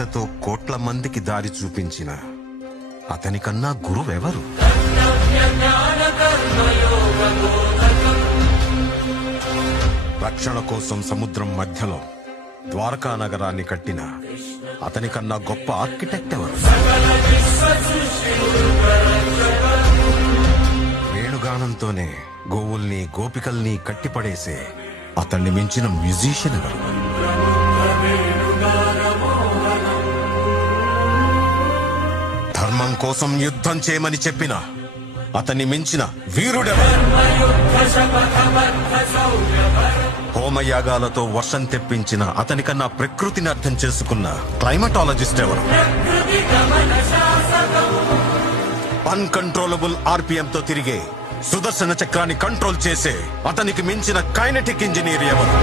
గీతతో కోట్ల మందికి దారి చూపించిన అతనికన్నా గురువెవరు? రక్షణ కోసం సముద్రం మధ్యలో ద్వారకా నగరాన్ని కట్టిన అతనికన్నా గొప్ప ఆర్కిటెక్ట్ ఎవరు? వేణుగానంతోనే గోవుల్ని గోపికల్ని కట్టిపడేసే అతన్ని మించిన మ్యూజిషియన్ ఎవరు? ధర్మం కోసం యుద్ధం చేయమని చెప్పిన అతన్ని మించిన వీరుడెవరు? హోమయాగాలతో వర్షం తెప్పించిన అతనికన్నా ప్రకృతిని అర్థం చేసుకున్న క్లైమటాలజిస్ట్ ఎవరు? అన్కంట్రోలబుల్ ఆర్పిఎంతో తిరిగే సుదర్శన చక్రాన్ని కంట్రోల్ చేసే అతనికి మించిన కైనెటిక్ ఇంజనీర్ ఎవరు?